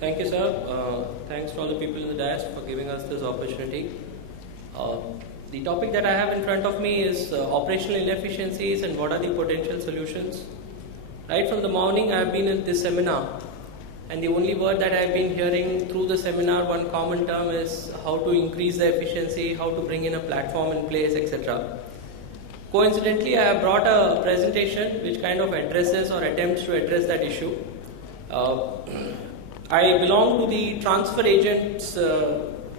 Thank you, sir. Thanks to all the people in the dais for giving us this opportunity. The topic that I have in front of me is operational inefficiencies and what are the potential solutions. Right from the morning, I have been in this seminar, and the only word that I have been hearing through the seminar, one common term is how to increase the efficiency, how to bring in a platform in place, etc. Coincidentally, I have brought a presentation which kind of addresses or attempts to address that issue. I belong to the transfer agents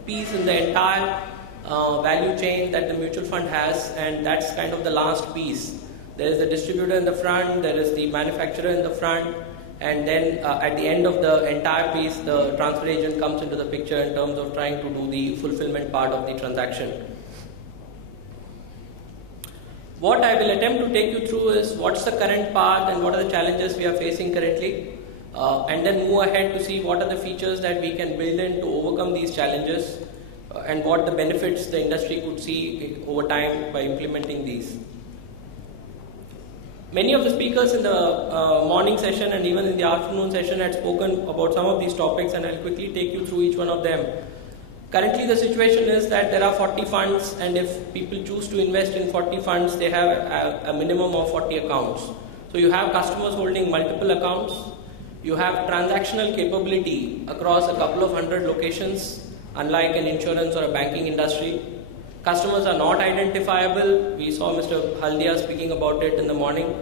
piece in the entire value chain that the mutual fund has, and that's kind of the last piece. There is the distributor in the front, there is the manufacturer in the front, and then at the end of the entire piece, the transfer agent comes into the picture in terms of trying to do the fulfillment part of the transaction. What I will attempt to take you through is what's the current path and what are the challenges we are facing currently, and then move ahead to see what are the features that we can build in to overcome these challenges, and what the benefits the industry could see over time by implementing these. Many of the speakers in the morning session and even in the afternoon session had spoken about some of these topics, and I'll quickly take you through each one of them. Currently the situation is that there are 40 funds, and if people choose to invest in 40 funds, they have a minimum of 40 accounts. So you have customers holding multiple accounts, you have transactional capability across a couple of hundred locations, unlike an insurance or a banking industry. Customers are not identifiable. We saw Mr. Haldia speaking about it in the morning.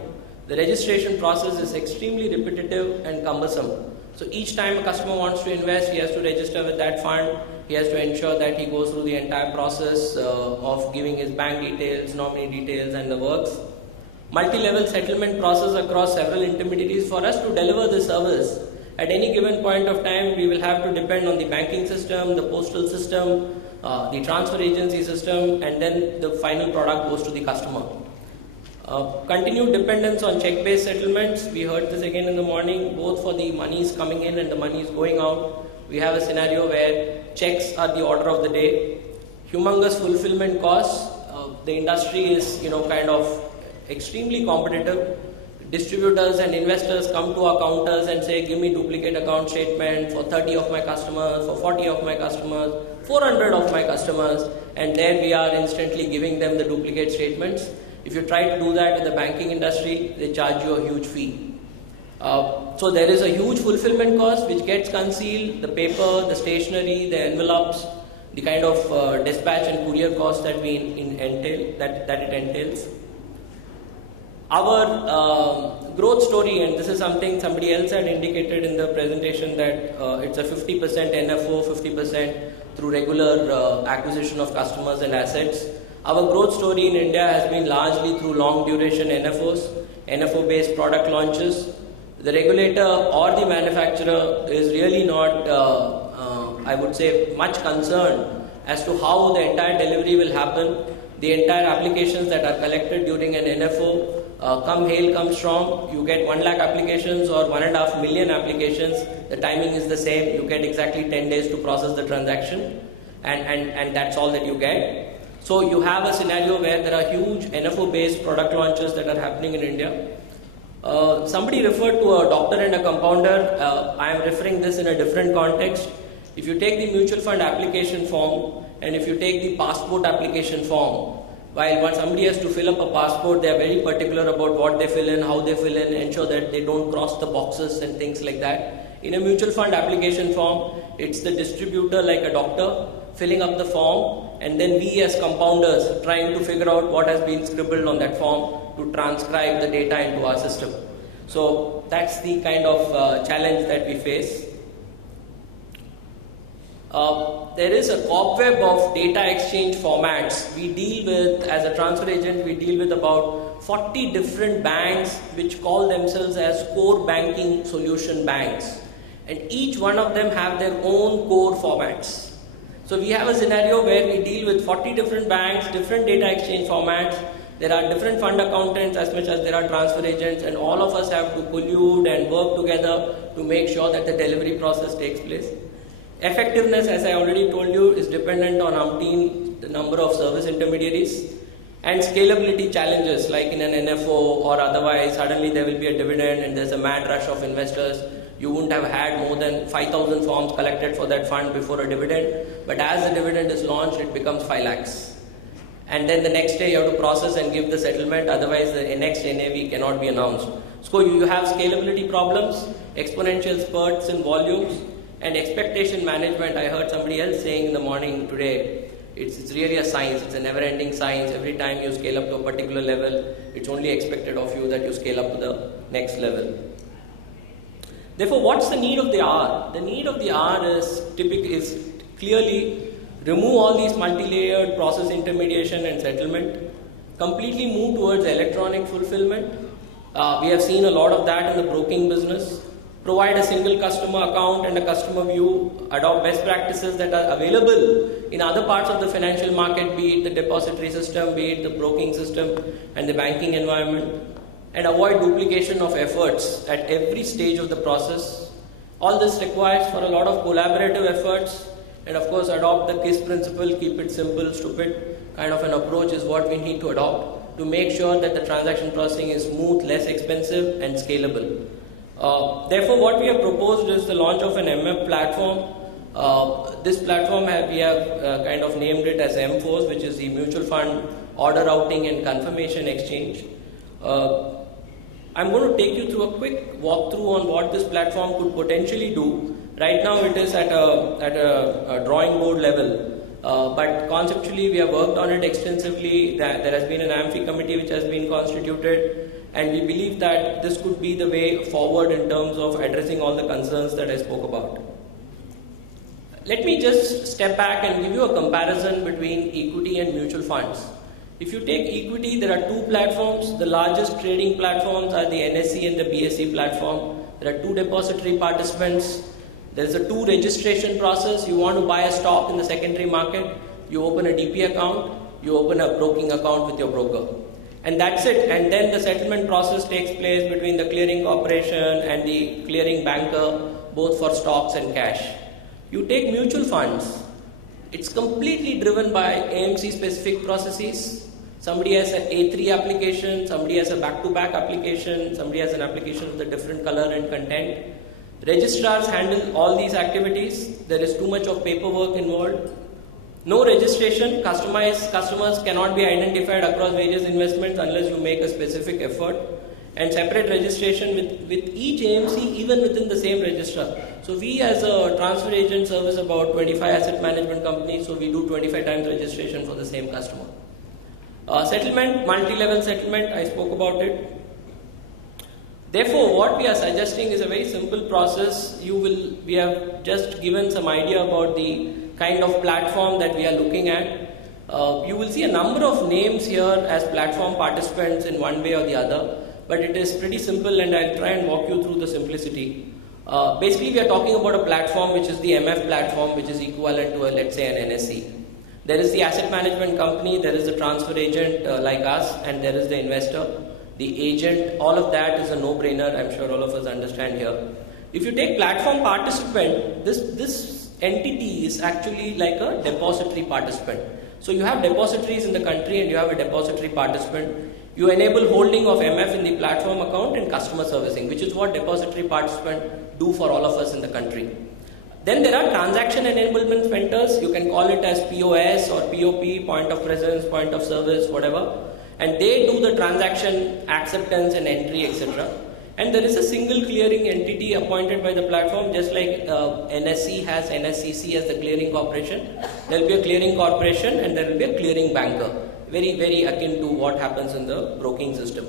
The registration process is extremely repetitive and cumbersome. So each time a customer wants to invest, he has to register with that fund. He has to ensure that he goes through the entire process of giving his bank details, nominee details, and the works. Multi-level settlement process across several intermediaries. For us to deliver this service, at any given point of time, we will have to depend on the banking system, the postal system, the transfer agency system, and then the final product goes to the customer. Continued dependence on check-based settlements. We heard this again in the morning, both for the monies coming in and the monies going out. We have a scenario where checks are the order of the day. Humongous fulfillment costs. The industry is, kind of extremely competitive. Distributors and investors come to our counters and say, give me duplicate account statement for 30 of my customers, for 40 of my customers, 400 of my customers, and there we are instantly giving them the duplicate statements. If you try to do that in the banking industry, they charge you a huge fee. So there is a huge fulfillment cost which gets concealed, the paper, the stationery, the envelopes, the kind of dispatch and courier costs that it entails. Our growth story, and this is something somebody else had indicated in the presentation, that it's a 50% NFO, 50% through regular acquisition of customers and assets. Our growth story in India has been largely through long duration NFOs, NFO based product launches. The regulator or the manufacturer is really not, I would say, much concerned as to how the entire delivery will happen. The entire applications that are collected during an NFO, come hail, come strong, you get 1 lakh applications or 1.5 million applications, the timing is the same, you get exactly 10 days to process the transaction, and that's all that you get. So you have a scenario where there are huge NFO based product launches that are happening in India. Somebody referred to a doctor and a compounder. I am referring this in a different context. If you take the mutual fund application form and if you take the passport application form, while somebody has to fill up a passport, they are very particular about what they fill in, how they fill in, ensure that they don't cross the boxes and things like that. In a mutual fund application form, it's the distributor, like a doctor, filling up the form, and then we as compounders trying to figure out what has been scribbled on that form to transcribe the data into our system. So that's the kind of challenge that we face. There is a cobweb of data exchange formats. We deal with, as a transfer agent, we deal with about 40 different banks which call themselves as core banking solution banks. And each one of them have their own core formats. So we have a scenario where we deal with 40 different banks, different data exchange formats. There are different fund accountants as much as there are transfer agents, and all of us have to collude and work together to make sure that the delivery process takes place. Effectiveness, as I already told you, is dependent on the number of service intermediaries, and scalability challenges, like in an NFO or otherwise, suddenly there will be a dividend and there's a mad rush of investors. you wouldn't have had more than 5,000 forms collected for that fund before a dividend. But as the dividend is launched, it becomes 5 lakhs. And then the next day you have to process and give the settlement, otherwise the next NAV cannot be announced. So you have scalability problems, exponential spurts in volumes, and expectation management. I heard somebody else saying in the morning today, it's really a science, it's a never-ending science. Every time you scale up to a particular level, it's only expected of you that you scale up to the next level. Therefore, what's the need of the hour? The need of the hour is clearly remove all these multi-layered process intermediation and settlement, completely move towards electronic fulfillment. We have seen a lot of that in the broking business. Provide a single customer account and a customer view, adopt best practices that are available in other parts of the financial market, be it the depository system, be it the broking system and the banking environment, and avoid duplication of efforts at every stage of the process. All this requires for a lot of collaborative efforts, and of course adopt the KISS principle, keep it simple, stupid kind of an approach is what we need to adopt to make sure that the transaction processing is smooth, less expensive and scalable. Therefore, what we have proposed is the launch of an MF platform. This platform we have kind of named it as MFOS, which is the Mutual Fund Order Routing and Confirmation Exchange. I'm going to take you through a quick walkthrough on what this platform could potentially do. Right now it is at a drawing board level, but conceptually we have worked on it extensively. There has been an AMFI committee which has been constituted, and we believe that this could be the way forward in terms of addressing all the concerns that I spoke about. Let me just step back and give you a comparison between equity and mutual funds. If you take equity, there are two platforms. The largest trading platforms are the NSE and the BSE platform. There are two depository participants. There is a two registration process. You want to buy a stock in the secondary market, you open a DP account, you open a broking account with your broker. And that's it. And then the settlement process takes place between the clearing corporation and the clearing banker, both for stocks and cash. You take mutual funds, it's completely driven by AMC specific processes. Somebody has an A3 application, somebody has a back-to-back application, somebody has an application with a different color and content. Registrars handle all these activities. There is too much of paperwork involved. No registration. Customers cannot be identified across various investments unless you make a specific effort. And separate registration with each AMC, even within the same registrar. So we as a transfer agent service about 25 asset management companies, so we do 25 times registration for the same customer. Settlement, multi-level settlement, I spoke about it. Therefore, what we are suggesting is a very simple process. We have just given some idea about the kind of platform that we are looking at. You will see a number of names here as platform participants in one way or the other, but it is pretty simple and I'll try and walk you through the simplicity. Basically, we are talking about a platform which is the MF platform, which is equivalent to let's say an NSE. There is the asset management company, there is the transfer agent like us, and there is the investor. The agent, all of that is a no-brainer. I'm sure all of us understand here. If you take platform participant, this entity is actually like a depository participant. So you have depositories in the country and you have a depository participant. You enable holding of MF in the platform account and customer servicing, which is what depository participant do for all of us in the country. Then there are transaction enablement centers. You can call it as POS or POP, point of presence, point of service, whatever. And they do the transaction acceptance and entry, etc. And there is a single clearing entity appointed by the platform, just like NSE has NSCC as the clearing corporation. There will be a clearing corporation and there will be a clearing banker. Very, very akin to what happens in the broking system.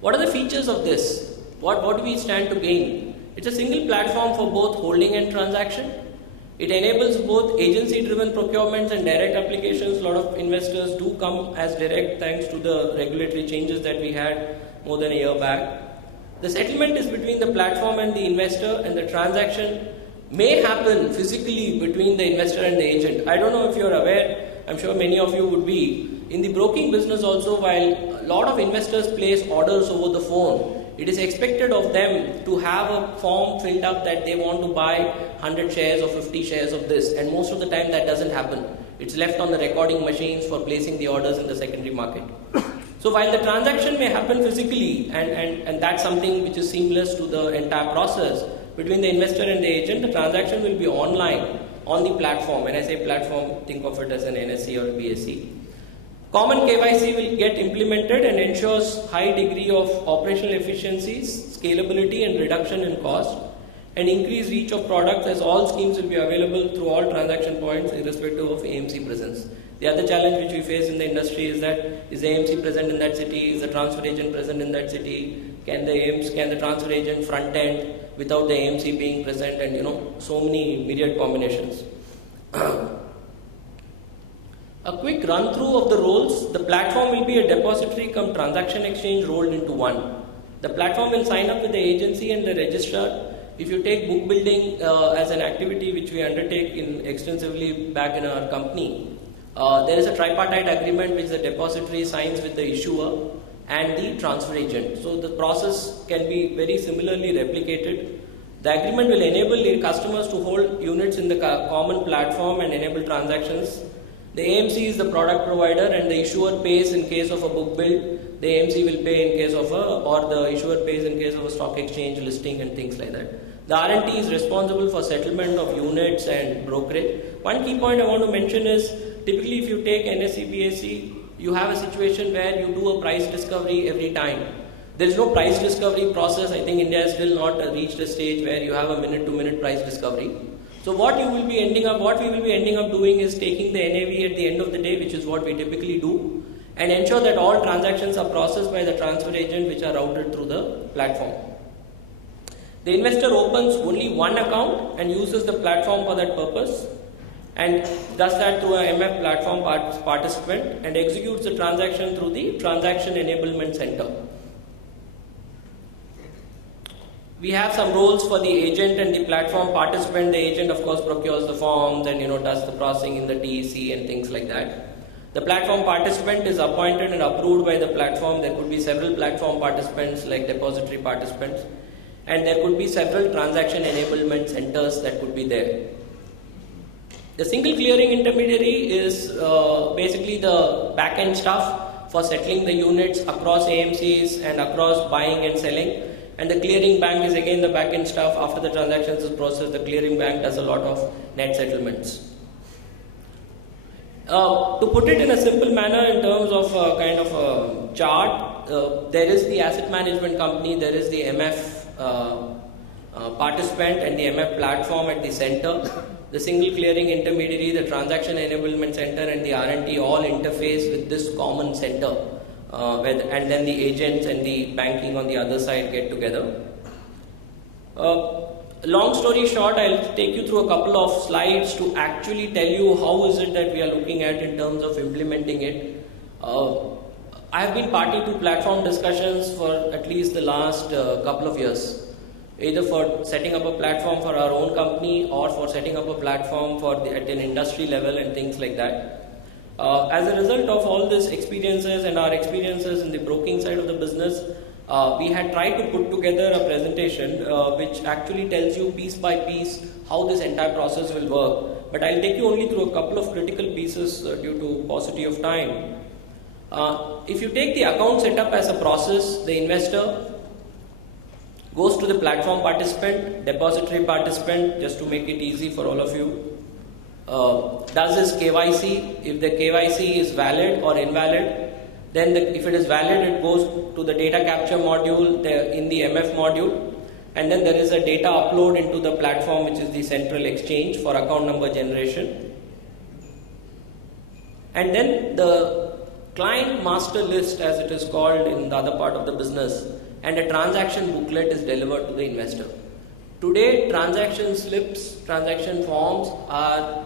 What are the features of this? What do we stand to gain? It's a single platform for both holding and transaction. It enables both agency-driven procurements and direct applications. A lot of investors do come as direct thanks to the regulatory changes that we had more than a year back. The settlement is between the platform and the investor, and the transaction may happen physically between the investor and the agent. I don't know if you're aware, I'm sure many of you would be. In the broking business also, while a lot of investors place orders over the phone, it is expected of them to have a form filled up that they want to buy 100 shares or 50 shares of this, and most of the time that doesn't happen. It's left on the recording machines for placing the orders in the secondary market. So while the transaction may happen physically, and that's something which is seamless to the entire process between the investor and the agent, the transaction will be online on the platform. When I say platform, think of it as an NSE or a BSE. Common KYC will get implemented and ensures high degree of operational efficiencies, scalability and reduction in cost, and increased reach of products, as all schemes will be available through all transaction points irrespective of AMC presence. The other challenge which we face in the industry is that, is the AMC present in that city? Is the transfer agent present in that city? Can the transfer agent front end without the AMC being present? And so many myriad combinations. A quick run through of the roles. The platform will be a depository cum transaction exchange rolled into one. The platform will sign up with the agency and the registrar. If you take book building as an activity which we undertake extensively back in our company, there is a tripartite agreement which the depository signs with the issuer and the transfer agent. So the process can be very similarly replicated. The agreement will enable the customers to hold units in the common platform and enable transactions. The AMC is the product provider and the issuer pays in case of a book build. The AMC will pay in case of or the issuer pays in case of a stock exchange listing and things like that. The RNT is responsible for settlement of units and brokerage. One key point I want to mention is, typically if you take NSE, BSE, you have a situation where you do a price discovery every time. There is no price discovery process. I think India has still not reached a stage where you have a minute-to-minute price discovery. So what we will be ending up doing is taking the NAV at the end of the day, which is what we typically do, and ensure that all transactions are processed by the transfer agent which are routed through the platform. The investor opens only one account and uses the platform for that purpose, and does that through a MF platform participant, and executes the transaction through the Transaction Enablement Center. We have some roles for the agent and the platform participant. The agent of course procures the forms and does the processing in the TEC and things like that. The platform participant is appointed and approved by the platform. There could be several platform participants like depository participants, and there could be several transaction enablement centers that could be there. The single clearing intermediary is basically the back-end stuff for settling the units across AMCs and across buying and selling. And the clearing bank is again the back-end stuff. After the transactions is processed, the clearing bank does a lot of net settlements. To put it in a simple manner in terms of kind of a chart, there is the asset management company, there is the MF participant and the MF platform at the center. The single clearing intermediary, the transaction enablement center and the RNT all interface with this common center. And then the agents and the banking on the other side get together. Long story short, I'll take you through a couple of slides to actually tell you how is it that we are looking at in terms of implementing it. I have been party to platform discussions for at least the last couple of years, either for setting up a platform for our own company or for setting up a platform at an industry level and things like that. As a result of all these experiences and our experiences in the broking side of the business, we had tried to put together a presentation which actually tells you piece by piece how this entire process will work. But I'll take you only through a couple of critical pieces due to paucity of time. If you take the account setup as a process, the investor goes to the platform participant, depository participant, just to make it easy for all of you. Does his KYC. If the KYC is valid or invalid, then if it is valid, it goes to the data capture module in the MF module, and then there is a data upload into the platform, which is the central exchange for account number generation. And then the client master list, as it is called in the other part of the business, and a transaction booklet is delivered to the investor. Today, transaction slips, transaction forms are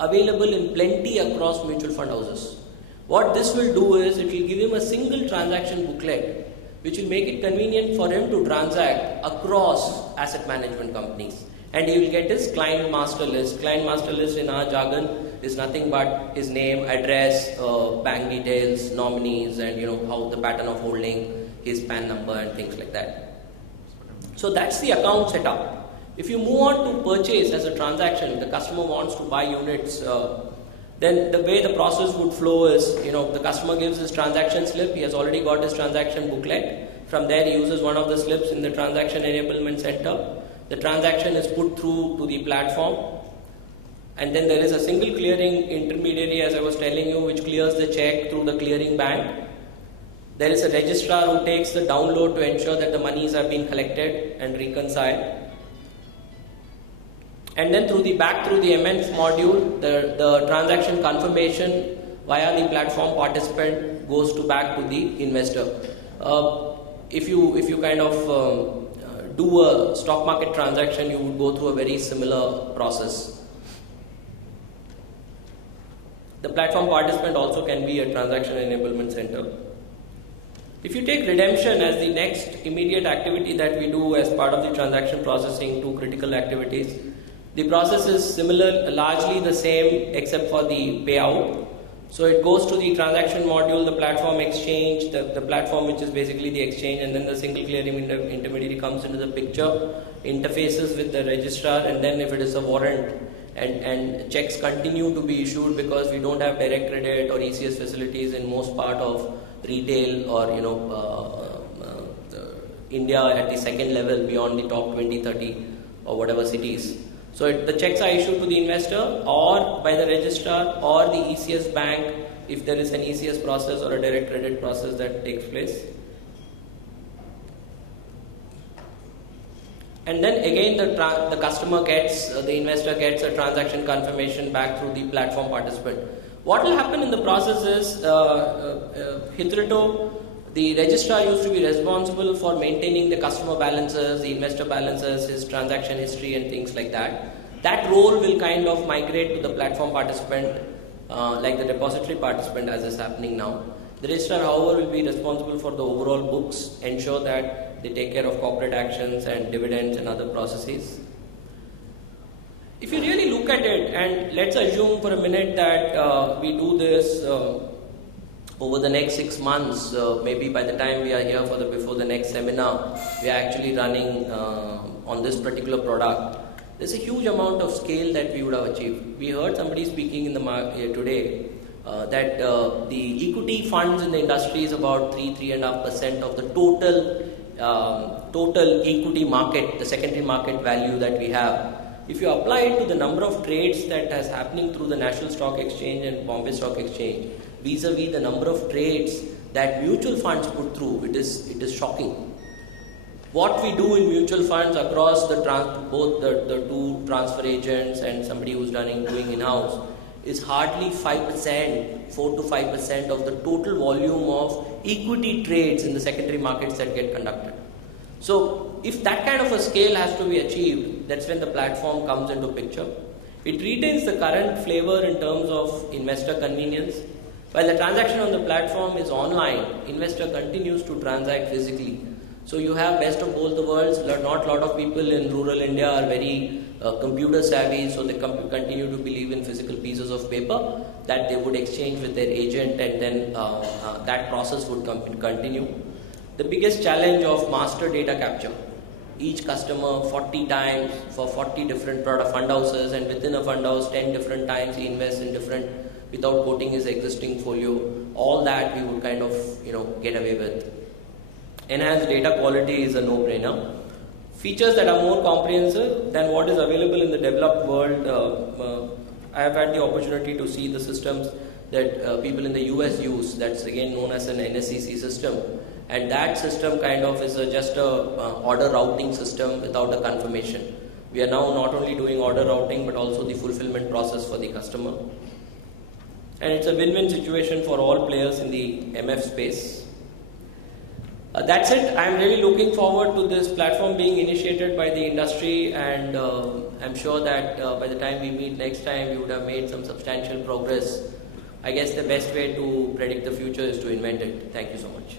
available in plenty across mutual fund houses. What this will do is, it will give him a single transaction booklet which will make it convenient for him to transact across asset management companies, and he will get his client master list. Client master list in our jargon is nothing but his name, address, bank details, nominees, and how the pattern of holding, his PAN number and things like that. So that's the account setup. If you move on to purchase as a transaction, the customer wants to buy units. Then the way the process would flow is, the customer gives his transaction slip, he has already got his transaction booklet. From there he uses one of the slips in the transaction enablement center. The transaction is put through to the platform. And then there is a single clearing intermediary, as I was telling you, which clears the check through the clearing bank. There is a registrar who takes the download to ensure that the monies have been collected and reconciled. And then through the MF module, the transaction confirmation via the platform participant goes back to the investor. If you kind of do a stock market transaction, you would go through a very similar process. The platform participant also can be a transaction enablement center. If you take redemption as the next immediate activity that we do as part of the transaction processing, two critical activities, the process is similar, largely the same except for the payout. So it goes to the transaction module, the platform exchange, the platform which is basically the exchange, and then the single clearing intermediary comes into the picture, interfaces with the registrar, and then if it is a warrant and checks continue to be issued, because we don't have direct credit or ECS facilities in most part of retail or India at the second level beyond the top 20, 30 or whatever cities. So the checks are issued to the investor or by the registrar or the ECS bank if there is an ECS process or a direct credit process that takes place. And then again the customer gets, the investor gets a transaction confirmation back through the platform participant. What will happen in the process is, hitherto, the registrar used to be responsible for maintaining the customer balances, the investor balances, his transaction history and things like that. That role will kind of migrate to the platform participant, like the depository participant as is happening now. The registrar, however, will be responsible for the overall books, ensure that they take care of corporate actions and dividends and other processes. If you really look at it, and let's assume for a minute that we do this over the next 6 months, maybe by the time we are here before the next seminar, we are actually running on this particular product. There's a huge amount of scale that we would have achieved. We heard somebody speaking in the market today that the equity funds in the industry is about 3.5% of the total equity market, the secondary market value that we have. If you apply it to the number of trades that is happening through the National Stock Exchange and Bombay Stock Exchange, vis-a-vis the number of trades that mutual funds put through, it is shocking. What we do in mutual funds across both the two transfer agents and somebody who's doing in-house is hardly 5%, 4 to 5% of the total volume of equity trades in the secondary markets that get conducted. So if that kind of a scale has to be achieved, that's when the platform comes into picture. It retains the current flavor in terms of investor convenience. While the transaction on the platform is online, investor continues to transact physically. So you have best of both the worlds. Not a lot of people in rural India are very computer savvy, so they continue to believe in physical pieces of paper that they would exchange with their agent, and then that process would continue. The biggest challenge of master data capture. Each customer 40 times for 40 different product fund houses, and within a fund house 10 different times he invests in different without quoting his existing folio. All that we would kind of get away with. Enhanced data quality is a no-brainer. Features that are more comprehensive than what is available in the developed world. I have had the opportunity to see the systems that people in the US use. That's again known as an NSCC system. And that system kind of is just a order routing system without a confirmation. We are now not only doing order routing but also the fulfillment process for the customer. And it's a win-win situation for all players in the MF space. That's it. I'm really looking forward to this platform being initiated by the industry, and I'm sure that by the time we meet next time, we would have made some substantial progress. I guess the best way to predict the future is to invent it. Thank you so much.